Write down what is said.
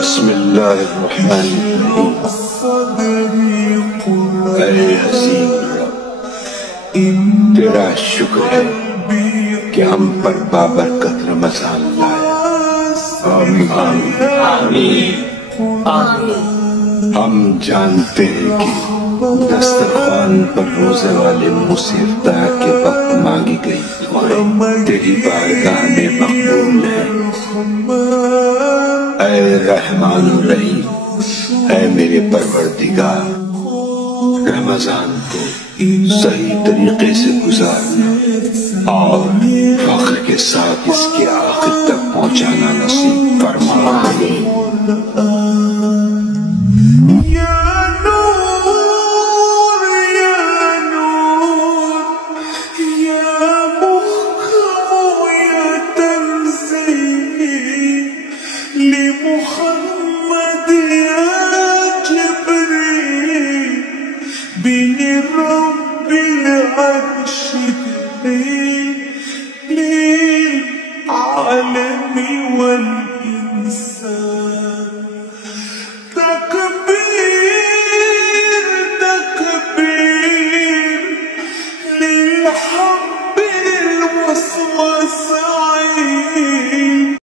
بسم اللہ الرحمن الرحیم۔ اے عظیم رب، تیرا شکر ہے کہ ہم پر بابرکت رمضان لایا۔ آمین آمین آمین۔ ہم جانتے ہیں کہ دسترخوان پر روزے والے منہ سے افطار کے وقت مانگی گئی دعائیں تیری بارگاہ میں مقبول ہیں۔ اے رحمان الرحیم، اے میرے پروردگار، رمضان کو صحیح طریقے سے گزارنا اور فخر کے ساتھ اس کے آخر تک پہنچانا نصیب فرما۔ رب العرش للعالم والإنسان